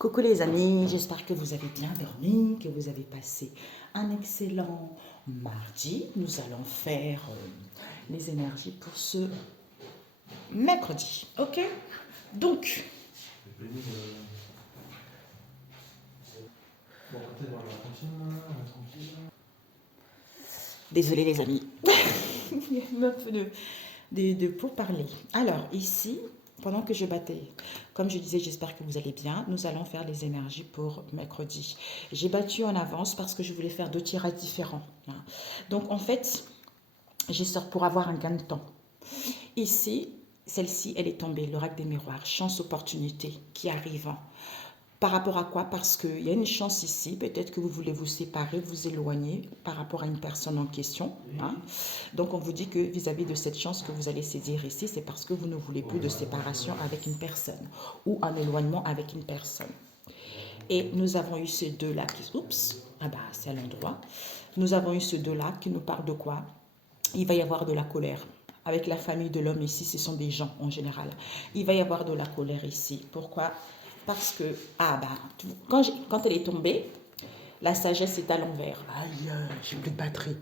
Coucou les amis, j'espère que vous avez bien dormi, que vous avez passé un excellent mardi. Nous allons faire les énergies pour ce mercredi, ok? Donc, désolé les amis, il y a un peu de pourparlers. Alors ici, pendant que je battais, comme je disais, j'espère que vous allez bien, nous allons faire les énergies pour mercredi. J'ai battu en avance parce que je voulais faire deux tirages différents. Donc en fait, j'ai sorti pour avoir un gain de temps. Ici, celle-ci, elle est tombée, l'oracle des miroirs, chance, opportunité qui arrive. Par rapport à quoi? Parce qu'il y a une chance ici, peut-être que vous voulez vous séparer, vous éloigner par rapport à une personne en question. Hein? Donc on vous dit que vis-à-vis de cette chance que vous allez saisir ici, c'est parce que vous ne voulez plus de séparation avec une personne ou un éloignement avec une personne. Et nous avons eu ces deux-là qui... Oups, ah bah c'est à l'endroit. Nous avons eu ces deux-là qui nous parlent de quoi? Il va y avoir de la colère. Avec la famille de l'homme ici, ce sont des gens en général. Il va y avoir de la colère ici. Pourquoi? Parce que, ah bah, quand elle est tombée, la sagesse est à l'envers. Aïe, j'ai plus de batterie.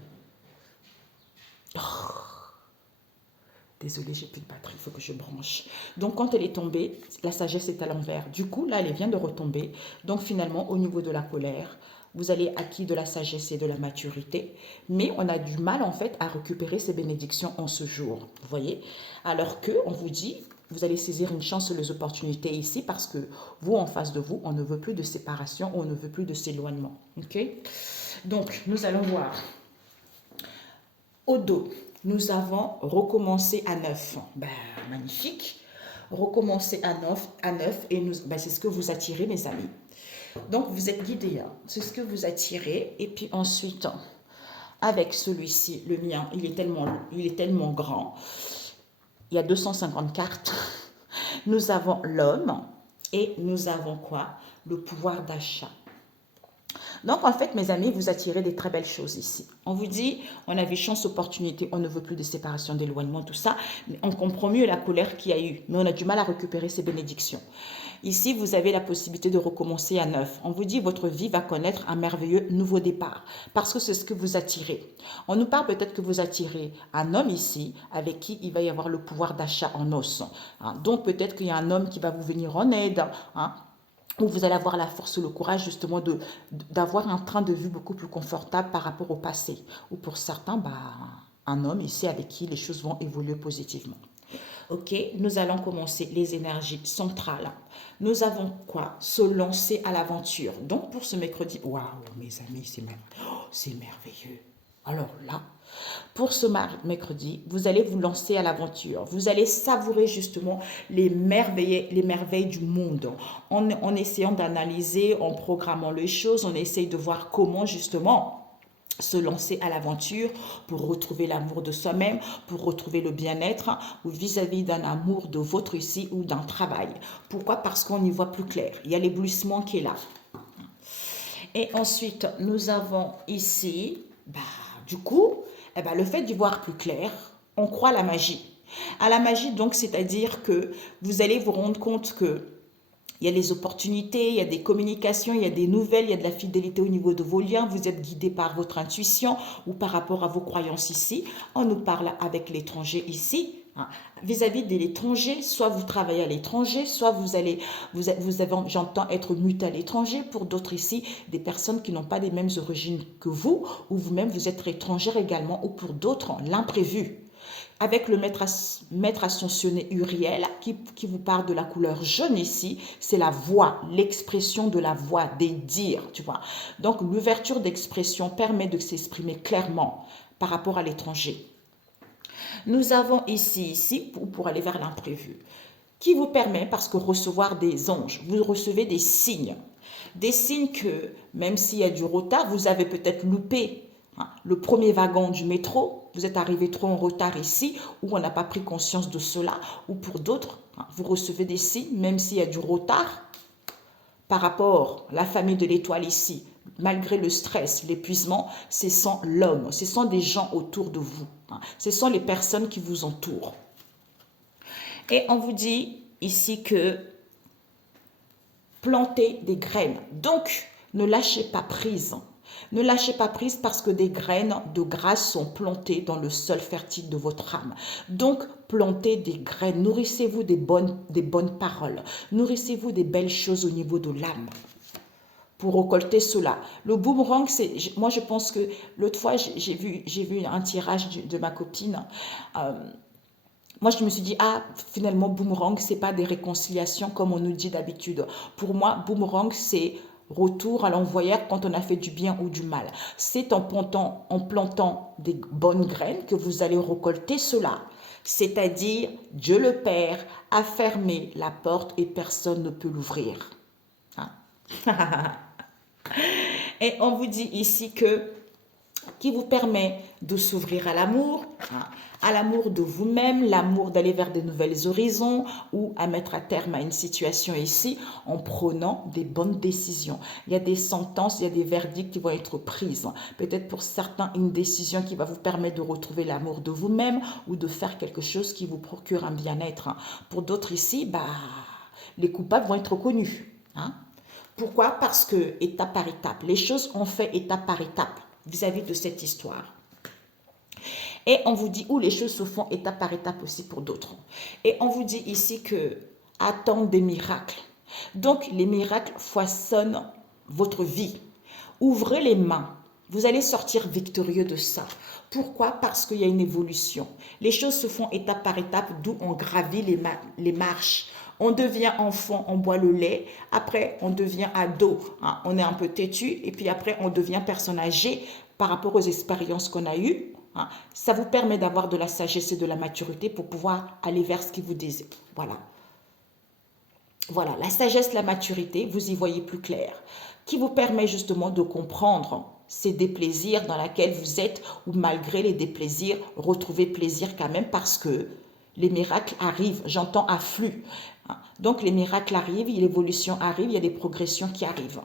Oh, désolée, j'ai plus de batterie, il faut que je branche. Donc, quand elle est tombée, la sagesse est à l'envers. Du coup, là, elle vient de retomber. Donc, finalement, au niveau de la colère, vous allez acquis de la sagesse et de la maturité, mais on a du mal en fait à récupérer ces bénédictions en ce jour, vous voyez. Alors que on vous dit, vous allez saisir une chance sur les opportunités ici parce que vous, en face de vous, on ne veut plus de séparation, on ne veut plus de s'éloignement, ok. Donc, nous allons voir. Au dos, nous avons recommencé à neuf. Ben, magnifique. Recommencer à neuf et ben, c'est ce que vous attirez, mes amis. Donc, vous êtes guidés. Hein. C'est ce que vous attirez. Et puis ensuite, avec celui-ci, le mien, il est tellement grand. Il y a 250 cartes. Nous avons l'homme et nous avons quoi? Le pouvoir d'achat. Donc, en fait, mes amis, vous attirez des très belles choses ici. On vous dit, on avait chance, opportunité, on ne veut plus de séparation, d'éloignement, tout ça. Mais on comprend mieux la colère qu'il y a eu. Mais on a du mal à récupérer ces bénédictions. Ici, vous avez la possibilité de recommencer à neuf. On vous dit, votre vie va connaître un merveilleux nouveau départ. Parce que c'est ce que vous attirez. On nous parle peut-être que vous attirez un homme ici, avec qui il va y avoir le pouvoir d'achat en os. Donc, peut-être qu'il y a un homme qui va vous venir en aide. Où vous allez avoir la force, le courage justement d'avoir un train de vue beaucoup plus confortable par rapport au passé. Ou pour certains, bah, un homme ici avec qui les choses vont évoluer positivement. Ok, nous allons commencer les énergies centrales. Nous avons quoi? Se lancer à l'aventure. Donc pour ce mercredi, waouh, mes amis, c'est merveilleux. Alors là, pour ce mercredi, vous allez vous lancer à l'aventure. Vous allez savourer justement les merveilles du monde. En essayant d'analyser, en programmant les choses, on essaye de voir comment justement se lancer à l'aventure pour retrouver l'amour de soi-même, pour retrouver le bien-être ou vis-à-vis d'un amour de votre ici ou d'un travail. Pourquoi? Parce qu'on y voit plus clair. Il y a l'éblouissement qui est là. Et ensuite, nous avons ici, du coup, le fait d'y voir plus clair, on croit à la magie. À la magie, donc, c'est-à-dire que vous allez vous rendre compte que il y a les opportunités, il y a des communications, il y a des nouvelles, il y a de la fidélité au niveau de vos liens. Vous êtes guidé par votre intuition ou par rapport à vos croyances ici. On nous parle avec l'étranger ici. Vis-à-vis de l'étranger, soit vous travaillez à l'étranger, soit vous avez, j'entends être muté à l'étranger. Pour d'autres ici, des personnes qui n'ont pas les mêmes origines que vous, ou vous-même vous êtes étrangère également, ou pour d'autres, l'imprévu. Avec le maître ascensionné Uriel qui vous parle de la couleur jaune ici, c'est la voix, l'expression de la voix, des dires, tu vois. Donc l'ouverture d'expression permet de s'exprimer clairement par rapport à l'étranger. Nous avons ici, pour aller vers l'imprévu, qui vous permet, parce que recevoir des anges, vous recevez des signes que même s'il y a du retard, vous avez peut-être loupé le premier wagon du métro, vous êtes arrivé trop en retard ici, ou on n'a pas pris conscience de cela, ou pour d'autres, vous recevez des signes, même s'il y a du retard, par rapport à la famille de l'étoile ici, malgré le stress, l'épuisement, ce sont l'homme, ce sont des gens autour de vous, ce sont les personnes qui vous entourent. Et on vous dit ici que planter des graines. Donc, ne lâchez pas prise. Ne lâchez pas prise parce que des graines de grâce sont plantées dans le sol fertile de votre âme. Donc, plantez des graines. Nourrissez-vous des bonnes paroles. Nourrissez-vous des belles choses au niveau de l'âme pour récolter cela. Le boomerang, moi je pense que l'autre fois, j'ai vu un tirage de ma copine. Moi, je me suis dit, ah, finalement, boomerang, c'est pas des réconciliations comme on nous dit d'habitude. Pour moi, boomerang, c'est retour à l'envoyeur quand on a fait du bien ou du mal. C'est en plantant des bonnes graines que vous allez récolter cela. C'est-à-dire, Dieu le Père a fermé la porte et personne ne peut l'ouvrir. Hein? Et on vous dit ici que qui vous permet de s'ouvrir à l'amour de vous-même, l'amour d'aller vers de nouvelles horizons ou à mettre à terme à une situation ici en prenant des bonnes décisions. Il y a des sentences, il y a des verdicts qui vont être prises. Peut-être pour certains, une décision qui va vous permettre de retrouver l'amour de vous-même ou de faire quelque chose qui vous procure un bien-être. Pour d'autres ici, les coupables vont être connus. Pourquoi? Parce que étape par étape, les choses ont fait étape par étape vis-à-vis de cette histoire. Et on vous dit où les choses se font étape par étape aussi pour d'autres. Et on vous dit ici que attendre des miracles. Donc les miracles foisonnent votre vie. Ouvrez les mains. Vous allez sortir victorieux de ça. Pourquoi? Parce qu'il y a une évolution. Les choses se font étape par étape, d'où on gravit les marches. On devient enfant, on boit le lait. Après, on devient ado. On est un peu têtu. Et puis après, on devient personne âgée par rapport aux expériences qu'on a eues. Ça vous permet d'avoir de la sagesse et de la maturité pour pouvoir aller vers ce qui vous désire. Voilà, la sagesse, la maturité, vous y voyez plus clair. Qui vous permet justement de comprendre ces déplaisirs dans lesquels vous êtes ou malgré les déplaisirs, retrouver plaisir quand même parce que les miracles arrivent, j'entends afflux. Donc les miracles arrivent, l'évolution arrive, il y a des progressions qui arrivent.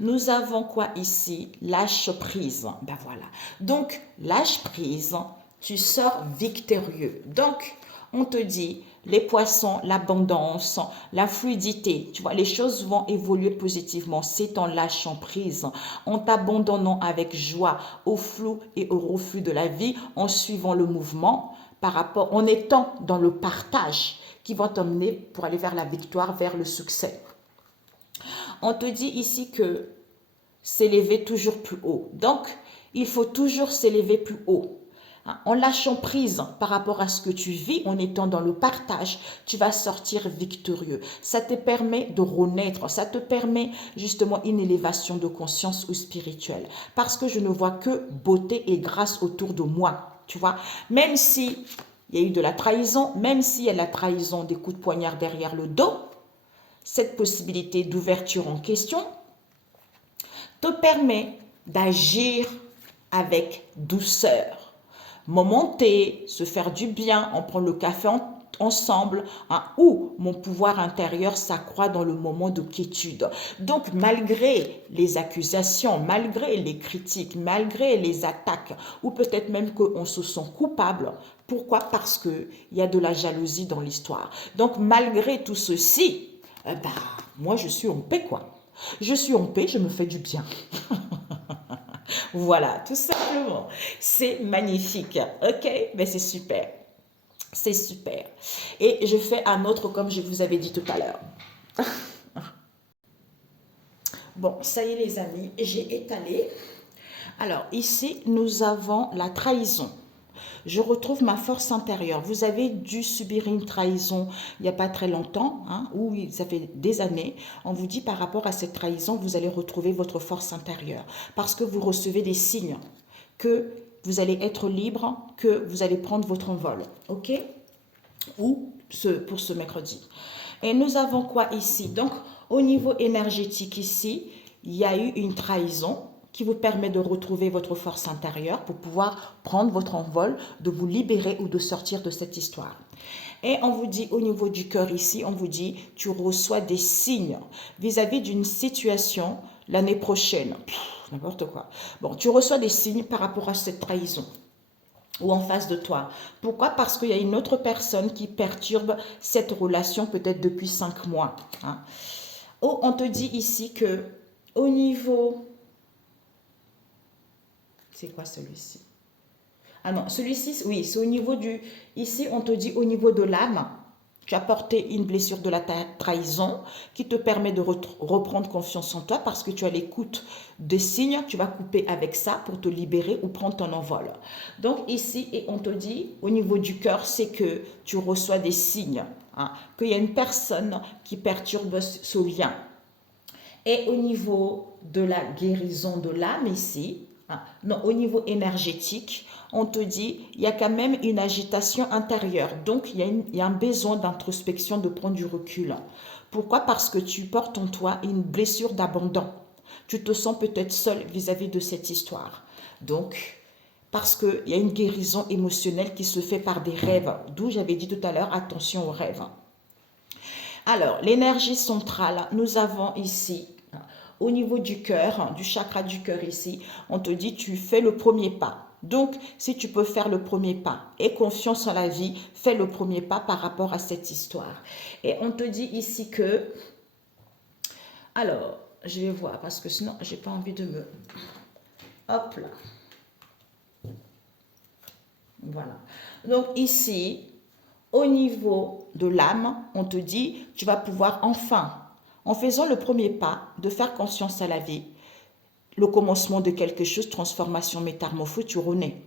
Nous avons quoi ici? Lâche prise. Voilà. Donc, lâche prise, tu sors victorieux. Donc, on te dit, les poissons, l'abondance, la fluidité, tu vois, les choses vont évoluer positivement. C'est en lâchant prise, en t'abandonnant avec joie au flou et au reflux de la vie, en suivant le mouvement, en étant dans le partage qui va t'emmener pour aller vers la victoire, vers le succès. On te dit ici que s'élever toujours plus haut. Donc, il faut toujours s'élever plus haut. En lâchant prise par rapport à ce que tu vis, en étant dans le partage, tu vas sortir victorieux. Ça te permet de renaître, ça te permet justement une élévation de conscience ou spirituelle. Parce que je ne vois que beauté et grâce autour de moi. Tu vois, même si il y a eu de la trahison, même s'il y a la trahison, des coups de poignard derrière le dos, cette possibilité d'ouverture en question te permet d'agir avec douceur. Momenter, se faire du bien, on prend le café ensemble, où mon pouvoir intérieur s'accroît dans le moment de quiétude. Donc, malgré les accusations, malgré les critiques, malgré les attaques, ou peut-être même qu'on se sent coupable, pourquoi? Parce qu'il y a de la jalousie dans l'histoire. Donc, malgré tout ceci, moi, je suis en paix, quoi. Je suis en paix, je me fais du bien. Voilà, tout simplement. C'est magnifique. OK? Mais c'est super. C'est super. Et je fais un autre comme je vous avais dit tout à l'heure. Bon, ça y est les amis, j'ai étalé. Alors ici, nous avons la trahison. Je retrouve ma force intérieure. Vous avez dû subir une trahison il n'y a pas très longtemps, ou ça fait des années. On vous dit par rapport à cette trahison, vous allez retrouver votre force intérieure. Parce que vous recevez des signes que vous allez être libre, que vous allez prendre votre envol. OK? Ou pour ce mercredi. Et nous avons quoi ici? Donc, au niveau énergétique ici, il y a eu une trahison qui vous permet de retrouver votre force intérieure pour pouvoir prendre votre envol, de vous libérer ou de sortir de cette histoire. Et on vous dit au niveau du cœur ici, on vous dit, tu reçois des signes vis-à-vis d'une situation l'année prochaine. N'importe quoi. Bon, tu reçois des signes par rapport à cette trahison ou en face de toi. Pourquoi? Parce qu'il y a une autre personne qui perturbe cette relation peut-être depuis 5 mois. Oh, on te dit ici que au niveau... C'est quoi celui-ci? Ah non, celui-ci, oui, c'est au niveau du... Ici, on te dit au niveau de l'âme, tu as porté une blessure de la trahison qui te permet de reprendre confiance en toi parce que tu as l'écoute des signes. Tu vas couper avec ça pour te libérer ou prendre ton envol. Donc ici, et on te dit au niveau du cœur, c'est que tu reçois des signes, hein, qu'il y a une personne qui perturbe ce lien. Et au niveau de la guérison de l'âme ici, non, au niveau énergétique, on te dit, il y a quand même une agitation intérieure. Donc, il y a un besoin d'introspection, de prendre du recul. Pourquoi? Parce que tu portes en toi une blessure d'abandon. Tu te sens peut-être seul vis-à-vis de cette histoire. Donc, parce qu'il y a une guérison émotionnelle qui se fait par des rêves. D'où j'avais dit tout à l'heure, attention aux rêves. Alors, l'énergie centrale, nous avons ici... Au niveau du cœur, du chakra du cœur ici, on te dit tu fais le premier pas. Donc, si tu peux faire le premier pas et confiance en la vie, fais le premier pas par rapport à cette histoire. Et on te dit ici que... Alors, je vais voir parce que sinon, j'ai pas envie de me... Hop là. Voilà. Donc ici, au niveau de l'âme, on te dit tu vas pouvoir enfin... En faisant le premier pas de faire conscience à la vie, le commencement de quelque chose, transformation, métamorphose, tu renais.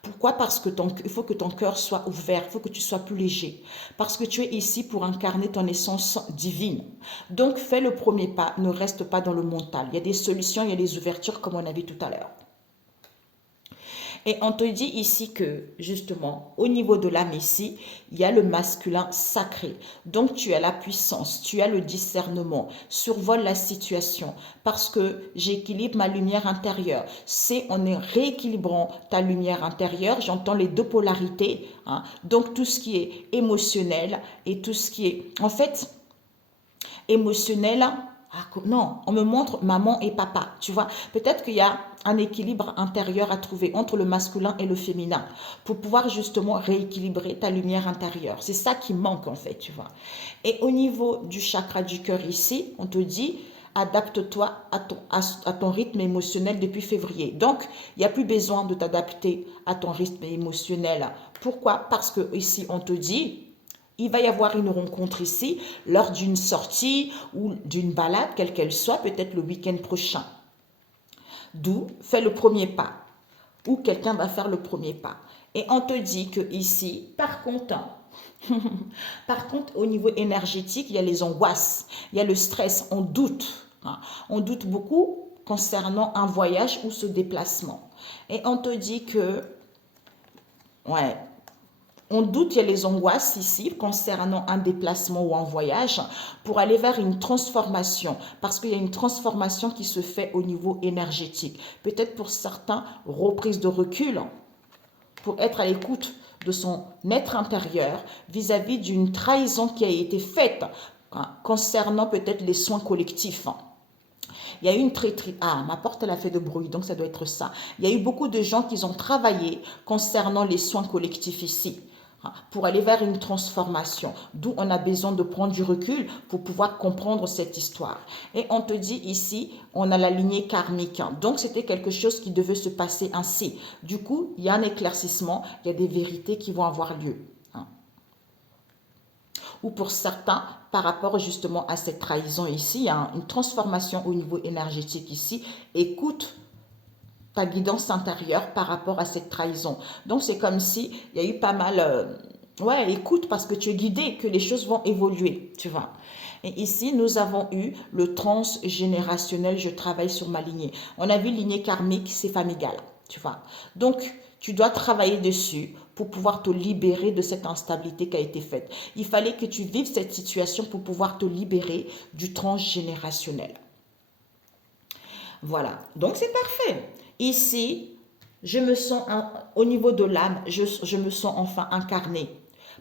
Pourquoi? Parce que il faut que ton cœur soit ouvert, il faut que tu sois plus léger. Parce que tu es ici pour incarner ton essence divine. Donc, fais le premier pas, ne reste pas dans le mental. Il y a des solutions, il y a des ouvertures comme on a vu tout à l'heure. Et on te dit ici que, justement, au niveau de l'âme ici, il y a le masculin sacré. Donc, tu as la puissance, tu as le discernement, survole la situation parce que j'équilibre ma lumière intérieure. C'est en rééquilibrant ta lumière intérieure, j'entends les deux polarités, hein, donc tout ce qui est émotionnel et tout ce qui est, en fait, émotionnel. Non, on me montre maman et papa, tu vois. Peut-être qu'il y a un équilibre intérieur à trouver entre le masculin et le féminin pour pouvoir justement rééquilibrer ta lumière intérieure. C'est ça qui manque en fait, tu vois. Et au niveau du chakra du cœur ici, on te dit adapte-toi à ton rythme émotionnel depuis février. Donc, il n'y a plus besoin de t'adapter à ton rythme émotionnel. Pourquoi? Parce que ici, on te dit... Il va y avoir une rencontre ici lors d'une sortie ou d'une balade, quelle qu'elle soit, peut-être le week-end prochain. D'où fais le premier pas. Ou quelqu'un va faire le premier pas. Et on te dit que ici, par contre, au niveau énergétique, il y a les angoisses, il y a le stress, on doute. On doute beaucoup concernant un voyage ou ce déplacement. Et on te dit que, ouais, on doute, il y a les angoisses ici concernant un déplacement ou un voyage pour aller vers une transformation parce qu'il y a une transformation qui se fait au niveau énergétique. Peut-être pour certains, reprise de recul pour être à l'écoute de son être intérieur vis-à-vis d'une trahison qui a été faite concernant peut-être les soins collectifs. Il y a eu une Ah, ma porte, elle a fait de bruit, donc ça doit être ça. Il y a eu beaucoup de gens qui ont travaillé concernant les soins collectifs ici pour aller vers une transformation, d'où on a besoin de prendre du recul pour pouvoir comprendre cette histoire. Et on te dit ici, on a la lignée karmique, donc c'était quelque chose qui devait se passer ainsi. Du coup, il y a un éclaircissement, il y a des vérités qui vont avoir lieu. Ou pour certains, par rapport justement à cette trahison ici, il y a une transformation au niveau énergétique ici. Écoute ta guidance intérieure par rapport à cette trahison. Donc, c'est comme si il y a eu pas mal... ouais, écoute parce que tu es guidé, que les choses vont évoluer, tu vois. Et ici, nous avons eu le transgénérationnel, je travaille sur ma lignée. On a vu lignée karmique, c'est familial, tu vois. Donc, tu dois travailler dessus pour pouvoir te libérer de cette instabilité qui a été faite. Il fallait que tu vives cette situation pour pouvoir te libérer du transgénérationnel. Voilà, donc c'est parfait. Ici, je me sens, au niveau de l'âme, je me sens enfin incarnée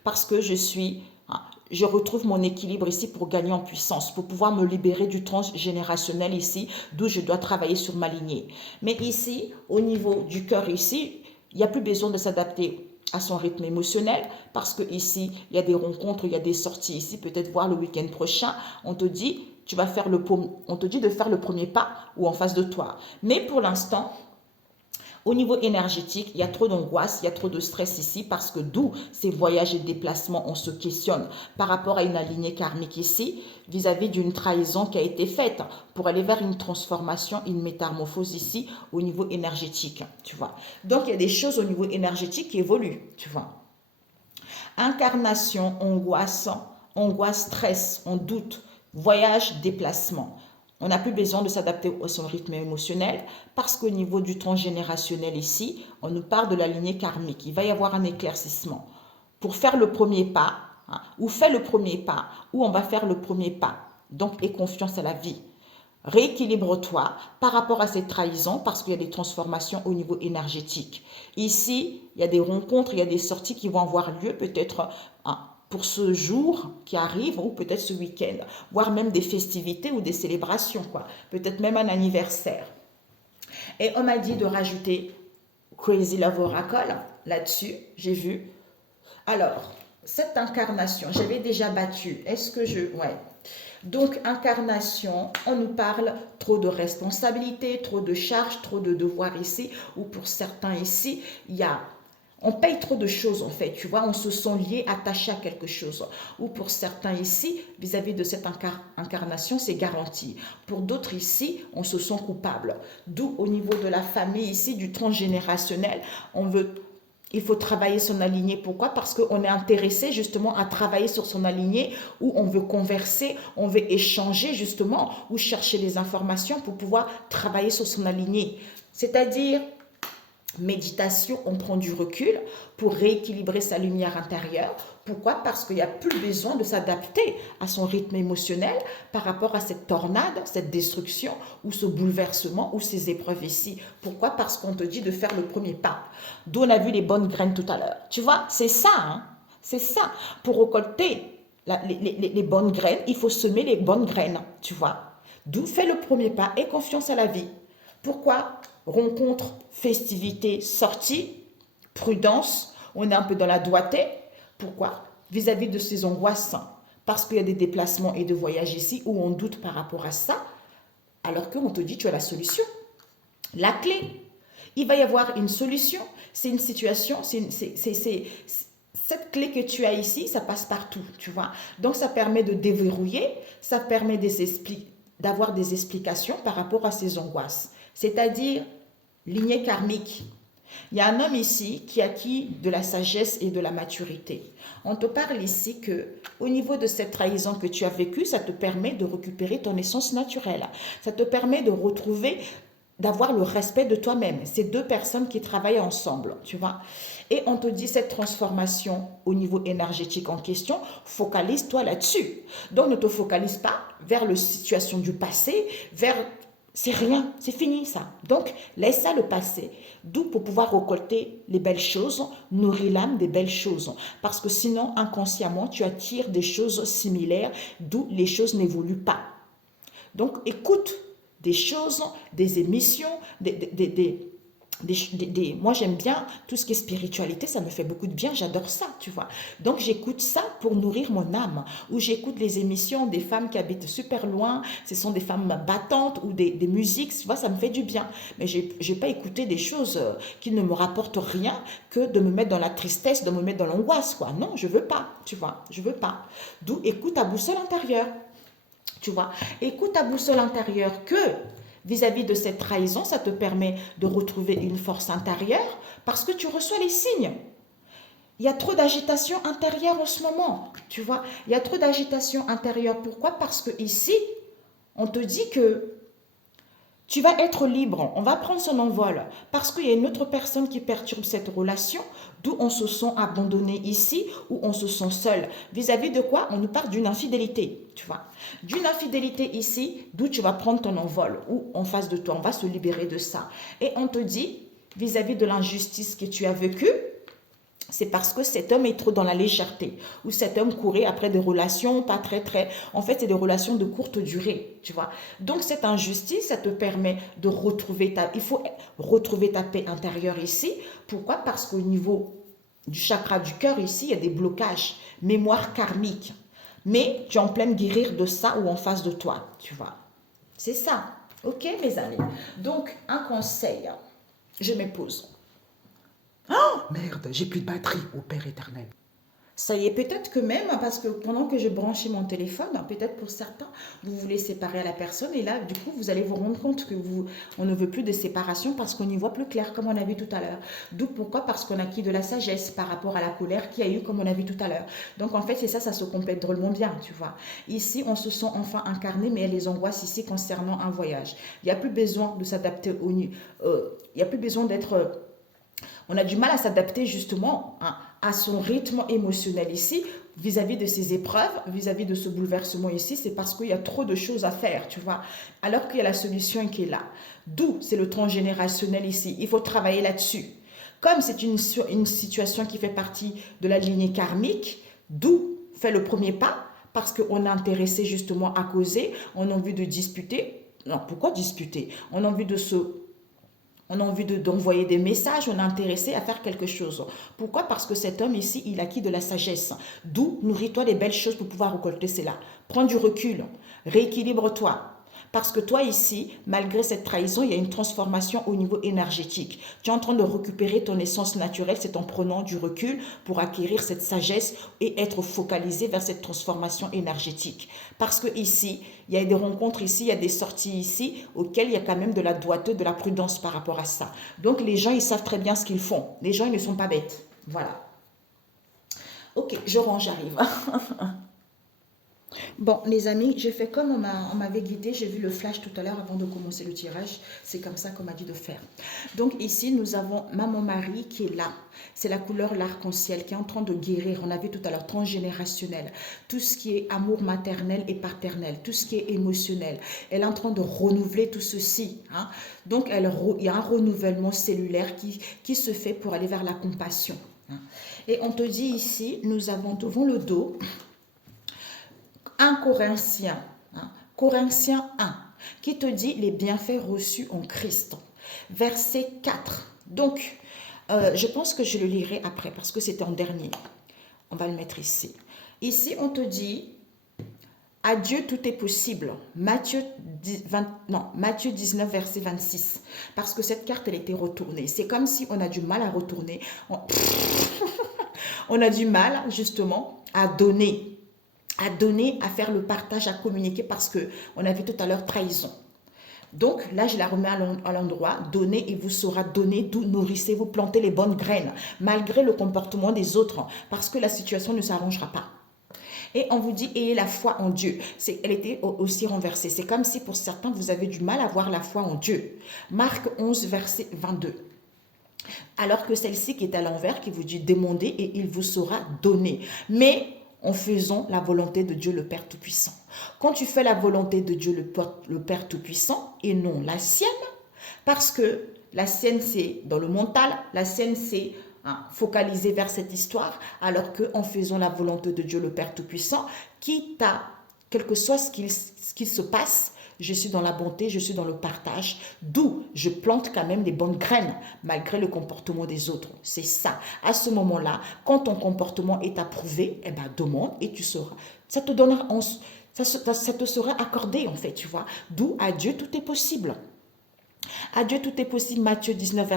parce que je retrouve mon équilibre ici pour gagner en puissance, pour pouvoir me libérer du transgénérationnel ici, d'où je dois travailler sur ma lignée. Mais ici, au niveau du cœur ici, il n'y a plus besoin de s'adapter à son rythme émotionnel parce que ici, il y a des rencontres, il y a des sorties ici, peut-être voir le week-end prochain, on te dit, tu vas faire on te dit de faire le premier pas ou en face de toi. Mais pour l'instant, au niveau énergétique, il y a trop d'angoisse, il y a trop de stress ici parce que d'où ces voyages et déplacements, on se questionne par rapport à une lignée karmique ici, vis-à-vis d'une trahison qui a été faite pour aller vers une transformation, une métamorphose ici au niveau énergétique, tu vois. Donc, il y a des choses au niveau énergétique qui évoluent, tu vois. Incarnation, angoisse, stress, on doute, voyage, déplacement. On n'a plus besoin de s'adapter à son rythme émotionnel parce qu'au niveau du transgénérationnel ici, on nous parle de la lignée karmique. Il va y avoir un éclaircissement. Pour faire le premier pas, ou fais le premier pas, ou on va faire le premier pas. Donc, aie confiance à la vie. Rééquilibre-toi par rapport à cette trahison parce qu'il y a des transformations au niveau énergétique. Ici, il y a des rencontres, il y a des sorties qui vont avoir lieu peut-être pour ce jour qui arrive ou peut-être ce week-end, voire même des festivités ou des célébrations, quoi. Peut-être même un anniversaire. Et on m'a dit de rajouter Crazy Love Oracle là-dessus, j'ai vu. Alors, cette incarnation, j'avais déjà battu. Est-ce que ouais. Donc, incarnation, on nous parle trop de responsabilités, trop de charges, trop de devoirs ici, ou pour certains ici, on paye trop de choses en fait, tu vois, on se sent lié, attaché à quelque chose. Ou pour certains ici, vis-à-vis de cette incarnation, c'est garanti. Pour d'autres ici, on se sent coupable. D'où au niveau de la famille ici, du transgénérationnel, il faut travailler son aligné. Pourquoi? Parce qu'on est intéressé justement à travailler sur son aligné où on veut converser, on veut échanger justement ou chercher les informations pour pouvoir travailler sur son aligné. C'est-à-dire, méditation, on prend du recul pour rééquilibrer sa lumière intérieure. Pourquoi? Parce qu'il n'y a plus besoin de s'adapter à son rythme émotionnel par rapport à cette tornade, cette destruction ou ce bouleversement ou ces épreuves ici. Pourquoi? Parce qu'on te dit de faire le premier pas. D'où on a vu les bonnes graines tout à l'heure. Tu vois, c'est ça, hein? C'est ça. Pour récolter les bonnes graines, il faut semer les bonnes graines, tu vois. D'où fais le premier pas et confiance à la vie. Pourquoi? Rencontre, festivité, sortie, prudence, on est un peu dans la doigté. Pourquoi? Vis-à-vis de ces angoisses, parce qu'il y a des déplacements et des voyages ici où on doute par rapport à ça, alors qu'on te dit tu as la solution. La clé, il va y avoir une solution, c'est une situation, cette clé que tu as ici, ça passe partout, tu vois. Donc ça permet de déverrouiller, ça permet d'avoir des explications par rapport à ces angoisses. C'est-à-dire, lignée karmique. Il y a un homme ici qui a acquis de la sagesse et de la maturité. On te parle ici que, au niveau de cette trahison que tu as vécue, ça te permet de récupérer ton essence naturelle. Ça te permet de retrouver, d'avoir le respect de toi-même. C'est deux personnes qui travaillent ensemble, tu vois. Et on te dit cette transformation au niveau énergétique en question, focalise-toi là-dessus. Donc ne te focalise pas vers la situation du passé, c'est rien, c'est fini ça. Donc, laisse ça le passé. D'où pour pouvoir récolter les belles choses, nourrir l'âme des belles choses. Parce que sinon, inconsciemment, tu attires des choses similaires, d'où les choses n'évoluent pas. Donc, écoute des choses, des émissions, moi j'aime bien tout ce qui est spiritualité, ça me fait beaucoup de bien, j'adore ça, tu vois. Donc j'écoute ça pour nourrir mon âme, ou j'écoute les émissions des femmes qui habitent super loin, ce sont des femmes battantes ou des musiques, tu vois, ça me fait du bien. Mais je n'ai pas écouté des choses qui ne me rapportent rien que de me mettre dans la tristesse, de me mettre dans l'angoisse, quoi. Non, je veux pas, tu vois, je veux pas. D'où écoute ta boussole intérieure, tu vois. Écoute ta boussole intérieure que vis-à-vis de cette trahison, ça te permet de retrouver une force intérieure parce que tu reçois les signes. Il y a trop d'agitation intérieure en ce moment, tu vois. Il y a trop d'agitation intérieure. Pourquoi? Parce que ici, on te dit que tu vas être libre, on va prendre son envol parce qu'il y a une autre personne qui perturbe cette relation, d'où on se sent abandonné ici, où on se sent seul. Vis-à-vis de quoi? On nous parle d'une infidélité, tu vois. D'une infidélité ici, d'où tu vas prendre ton envol, ou en face de toi, on va se libérer de ça. Et on te dit, vis-à-vis de l'injustice que tu as vécue, c'est parce que cet homme est trop dans la légèreté, ou cet homme courait après des relations pas très... En fait, c'est des relations de courte durée, tu vois. Donc, cette injustice, ça te permet de retrouver il faut retrouver ta paix intérieure ici. Pourquoi? Parce qu'au niveau du chakra du cœur, ici, il y a des blocages, mémoire karmique. Mais tu es en plein guérir de ça ou en face de toi, tu vois. C'est ça. Ok, mes amis. Donc, un conseil. Je me pose. Oh, merde, j'ai plus de batterie, au Père éternel. Ça y est, peut-être que même, parce que pendant que je branchais mon téléphone, peut-être pour certains, vous voulez séparer la personne et là, du coup, vous allez vous rendre compte que on ne veut plus de séparation parce qu'on y voit plus clair, comme on a vu tout à l'heure. D'où pourquoi? Parce qu'on a acquis de la sagesse par rapport à la colère qu'il y a eu, comme on a vu tout à l'heure. Donc, en fait, c'est ça, ça se complète drôlement bien, tu vois. Ici, on se sent enfin incarné, mais il y a les angoisses ici concernant un voyage. Il n'y a plus besoin de s'adapter il n'y a plus besoin d'être... on a du mal à s'adapter justement à son rythme émotionnel ici, vis-à-vis de ces épreuves, vis-à-vis de ce bouleversement ici, c'est parce qu'il y a trop de choses à faire, tu vois, alors qu'il y a la solution qui est là. D'où c'est le transgénérationnel ici, il faut travailler là-dessus. Comme c'est une situation qui fait partie de la lignée karmique, d'où fait le premier pas, parce qu'on est intéressé justement à causer, on a envie de disputer. Non, pourquoi disputer? On a envie de d'envoyer des messages, on est intéressé à faire quelque chose. Pourquoi? Parce que cet homme ici, il a acquis de la sagesse. D'où nourris-toi des belles choses pour pouvoir récolter cela. Prends du recul, rééquilibre-toi. Parce que toi ici, malgré cette trahison, il y a une transformation au niveau énergétique. Tu es en train de récupérer ton essence naturelle, c'est en prenant du recul pour acquérir cette sagesse et être focalisé vers cette transformation énergétique. Parce que ici, il y a des rencontres ici, il y a des sorties ici, auxquelles il y a quand même de la doigté, de la prudence par rapport à ça. Donc les gens, ils savent très bien ce qu'ils font. Les gens, ils ne sont pas bêtes. Voilà. Ok, je range, j'arrive. Bon, les amis, j'ai fait comme on m'avait guidé. J'ai vu le flash tout à l'heure avant de commencer le tirage. C'est comme ça qu'on m'a dit de faire. Donc ici, nous avons Maman Marie qui est là. C'est la couleur l'arc-en-ciel qui est en train de guérir. On a vu tout à l'heure transgénérationnel. Tout ce qui est amour maternel et paternel. Tout ce qui est émotionnel. Elle est en train de renouveler tout ceci. Hein. Donc, il y a un renouvellement cellulaire qui se fait pour aller vers la compassion. Hein. Et on te dit ici, nous avons devant le dos... 1 Corinthiens, Corinthiens 1, qui te dit les bienfaits reçus en Christ. Verset 4. Donc, je pense que je le lirai après parce que c'était en dernier. On va le mettre ici. Ici, on te dit, à Dieu tout est possible. Matthieu 19, verset 26. Parce que cette carte, elle était retournée. C'est comme si on a du mal à retourner. On a du mal, justement, à donner, à faire le partage, à communiquer parce qu'on a vu tout à l'heure trahison. Donc là, je la remets à l'endroit, donnez et vous saura donner, d'où nourrissez-vous, plantez les bonnes graines, malgré le comportement des autres, parce que la situation ne s'arrangera pas. Et on vous dit, ayez la foi en Dieu. Elle était aussi renversée. C'est comme si pour certains, vous avez du mal à avoir la foi en Dieu. Marc 11, verset 22. Alors que celle-ci qui est à l'envers, qui vous dit, demandez et il vous sera donné. Mais en faisant la volonté de Dieu le Père Tout-Puissant. Quand tu fais la volonté de Dieu le Père Tout-Puissant et non la sienne, parce que la sienne c'est dans le mental, la sienne c'est focalisé vers cette histoire, alors qu'en faisant la volonté de Dieu le Père Tout-Puissant, quitte à, quel que soit ce qu'il se passe, je suis dans la bonté, je suis dans le partage, d'où je plante quand même des bonnes graines, malgré le comportement des autres. C'est ça. À ce moment-là, quand ton comportement est approuvé, eh ben, demande et tu sauras. Ça te donnera, ça te sera accordé, en fait, tu vois. D'où à Dieu, tout est possible. À Dieu, tout est possible. Matthieu 19,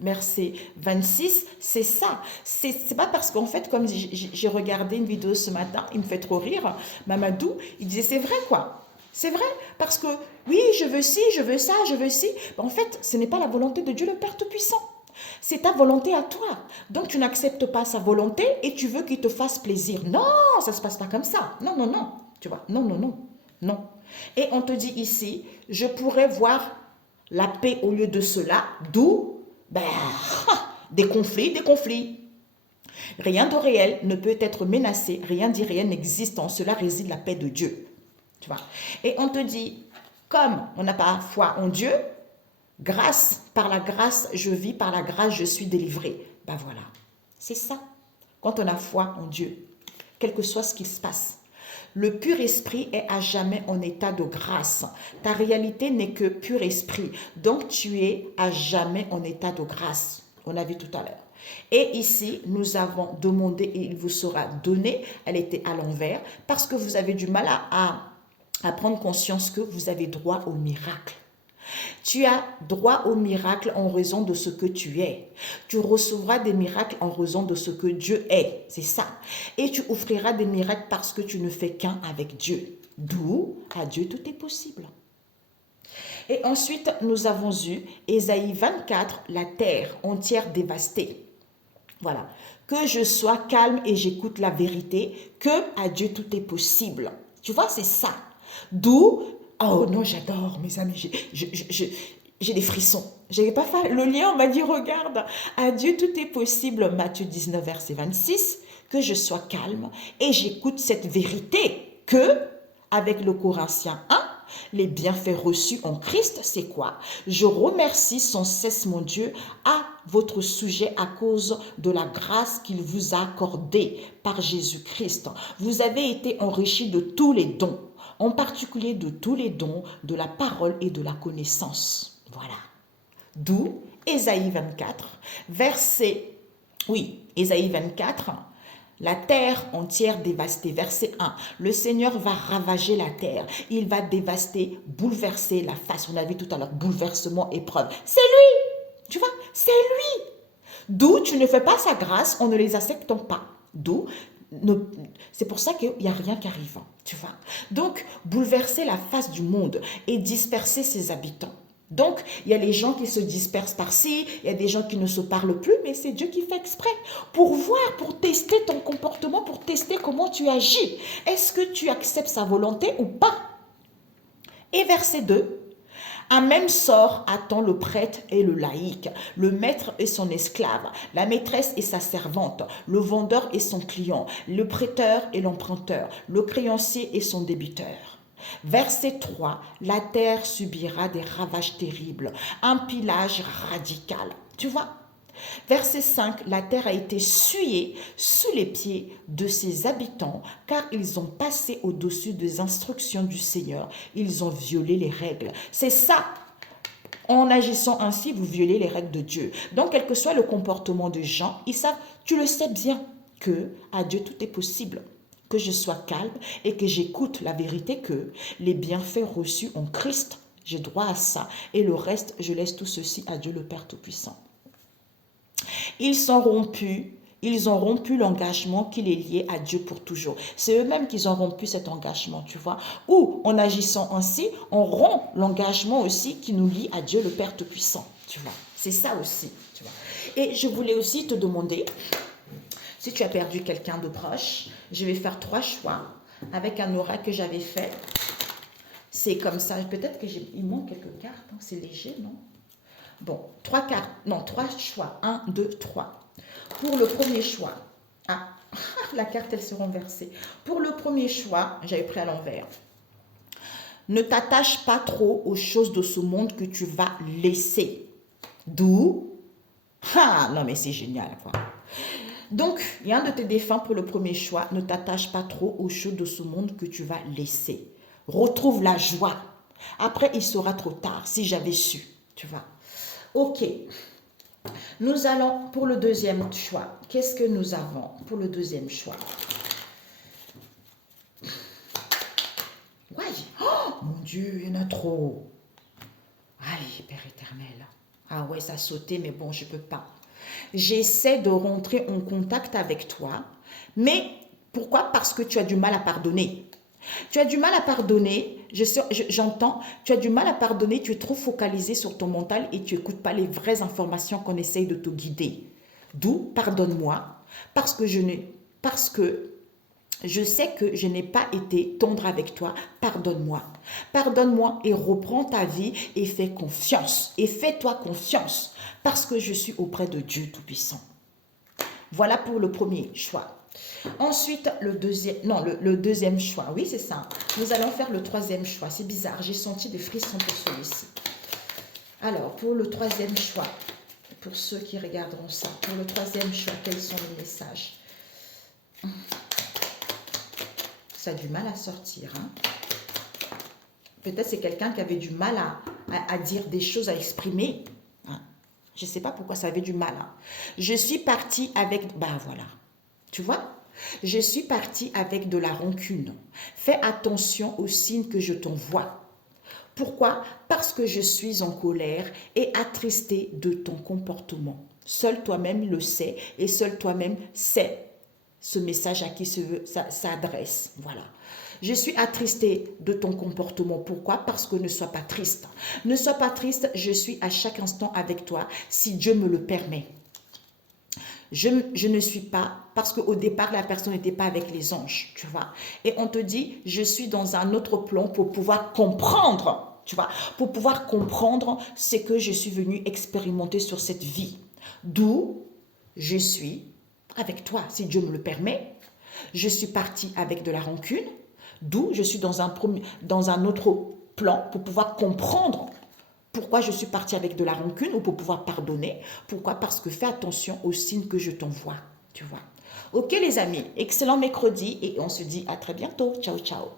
verset 26, c'est ça. C'est pas parce qu'en fait, comme j'ai regardé une vidéo ce matin, il me fait trop rire, Mamadou, il disait, c'est vrai, quoi. C'est vrai, parce que oui, je veux ci, je veux ça, je veux ci. En fait, ce n'est pas la volonté de Dieu le Père Tout-Puissant. C'est ta volonté à toi. Donc, tu n'acceptes pas sa volonté et tu veux qu'il te fasse plaisir. Non, ça ne se passe pas comme ça. Non, non, non. Tu vois, non, non, non. Non. Et on te dit ici, je pourrais voir la paix au lieu de cela, d'où des conflits, des conflits. Rien de réel ne peut être menacé, rien d'irréel n'existe, en cela réside la paix de Dieu. Tu vois. Et on te dit, comme on n'a pas foi en Dieu, par la grâce, je vis, par la grâce, je suis délivré. Ben voilà, c'est ça. Quand on a foi en Dieu, quel que soit ce qui se passe, le pur esprit est à jamais en état de grâce. Ta réalité n'est que pur esprit. Donc, tu es à jamais en état de grâce. On a vu tout à l'heure. Et ici, nous avons demandé et il vous sera donné. Elle était à l'envers parce que vous avez du mal à prendre conscience que vous avez droit au miracle. Tu as droit au miracle en raison de ce que tu es. Tu recevras des miracles en raison de ce que Dieu est. C'est ça. Et tu offriras des miracles parce que tu ne fais qu'un avec Dieu. D'où, à Dieu, tout est possible. Et ensuite, nous avons eu Ésaïe 24, la terre entière dévastée. Voilà. Que je sois calme et j'écoute la vérité, que à Dieu tout est possible. Tu vois, c'est ça. D'où, oh non, j'adore, mes amis, j'ai des frissons. Je n'avais pas fait le lien, on m'a dit, regarde, à Dieu tout est possible, Matthieu 19, verset 26, que je sois calme et j'écoute cette vérité, que, avec le Corinthiens 1, les bienfaits reçus en Christ, c'est quoi? Je remercie sans cesse mon Dieu à votre sujet à cause de la grâce qu'il vous a accordée par Jésus-Christ. Vous avez été enrichis de tous les dons, en particulier de tous les dons de la parole et de la connaissance. Voilà. D'où Ésaïe 24, Ésaïe 24, la terre entière dévastée. Verset 1. Le Seigneur va ravager la terre. Il va dévaster, bouleverser la face. On a vu tout à l'heure, bouleversement, épreuve. C'est lui. Tu vois, c'est lui. D'où tu ne fais pas sa grâce, on ne les accepte pas. D'où, c'est pour ça qu'il n'y a rien qui arrive. Tu vois. Donc, bouleverser la face du monde et disperser ses habitants. Donc, il y a les gens qui se dispersent par-ci, il y a des gens qui ne se parlent plus, mais c'est Dieu qui fait exprès pour voir, pour tester ton comportement, pour tester comment tu agis. Est-ce que tu acceptes sa volonté ou pas? Et verset 2, un même sort attend le prêtre et le laïc, le maître et son esclave, la maîtresse et sa servante, le vendeur et son client, le prêteur et l'emprunteur, le créancier et son débiteur. Verset 3, la terre subira des ravages terribles, un pillage radical. Tu vois? Verset 5, la terre a été souillée sous les pieds de ses habitants, car ils ont passé au-dessus des instructions du Seigneur. Ils ont violé les règles. C'est ça. En agissant ainsi, vous violez les règles de Dieu. Donc, quel que soit le comportement des gens, ils savent, tu le sais bien, que à Dieu tout est possible. Que je sois calme et que j'écoute la vérité que les bienfaits reçus en Christ, j'ai droit à ça. Et le reste, je laisse tout ceci à Dieu le Père Tout-Puissant. Ils ont rompu l'engagement qui les liait à Dieu pour toujours. C'est eux-mêmes qui ont rompu cet engagement, tu vois. Ou en agissant ainsi, on rompt l'engagement aussi qui nous lie à Dieu le Père Tout-Puissant, tu vois. C'est ça aussi, tu vois. Et je voulais aussi te demander, si tu as perdu quelqu'un de proche, je vais faire 3 choix avec un oracle que j'avais fait. C'est comme ça, peut-être qu'il manque quelques cartes, hein. C'est léger, non? Bon, 3 cartes, non, 3 choix. 1, 2, 3. Pour le premier choix, la carte, elle se renversée. Pour le premier choix, j'avais pris à l'envers. Ne t'attache pas trop aux choses de ce monde que tu vas laisser. D'où, non mais c'est génial, quoi. Donc, il y a un de tes défunts pour le premier choix. Ne t'attache pas trop aux choses de ce monde que tu vas laisser. Retrouve la joie. Après, il sera trop tard, si j'avais su, tu vois. Ok, nous allons pour le deuxième choix. Qu'est-ce que nous avons pour le deuxième choix? Ouais, oh mon Dieu, il y en a trop. Aïe, Père éternel. Ah ouais, ça a sauté, mais bon, je ne peux pas. J'essaie de rentrer en contact avec toi, mais pourquoi? Parce que tu as du mal à pardonner. Tu as du mal à pardonner, j'entends, tu as du mal à pardonner, tu es trop focalisé sur ton mental et tu n'écoutes pas les vraies informations qu'on essaye de te guider. D'où, pardonne-moi, parce que je sais que je n'ai pas été tendre avec toi, pardonne-moi. Pardonne-moi et reprends ta vie et fais confiance. Et fais-toi confiance, parce que je suis auprès de Dieu Tout-Puissant. Voilà pour le premier choix. Ensuite, le deuxième choix. Oui, c'est ça. Nous allons faire le troisième choix. C'est bizarre, j'ai senti des frissons pour celui-ci. Alors, pour le troisième choix, pour ceux qui regarderont ça, pour le troisième choix, quels sont les messages? Ça a du mal à sortir. Hein? Peut-être c'est quelqu'un qui avait du mal à dire des choses, à exprimer. Hein? Je ne sais pas pourquoi ça avait du mal. Hein. Je suis partie avec... Bah voilà. Tu vois? Je suis partie avec de la rancune. Fais attention aux signes que je t'envoie. Pourquoi? Parce que je suis en colère et attristée de ton comportement. Seul toi-même le sais et seul toi-même sais ce message à qui ça s'adresse. Voilà. Je suis attristée de ton comportement. Pourquoi? Parce que ne sois pas triste. Ne sois pas triste, je suis à chaque instant avec toi si Dieu me le permet. Je ne suis pas, parce qu'au départ, la personne n'était pas avec les anges, tu vois. Et on te dit, je suis dans un autre plan pour pouvoir comprendre, tu vois, pour pouvoir comprendre ce que je suis venue expérimenter sur cette vie. D'où je suis avec toi, si Dieu me le permet. Je suis partie avec de la rancune, d'où je suis dans un autre plan pour pouvoir comprendre pourquoi je suis partie avec de la rancune ou pour pouvoir pardonner. Pourquoi? Parce que fais attention aux signes que je t'envoie, tu vois. Ok les amis, excellent mercredi et on se dit à très bientôt. Ciao, ciao.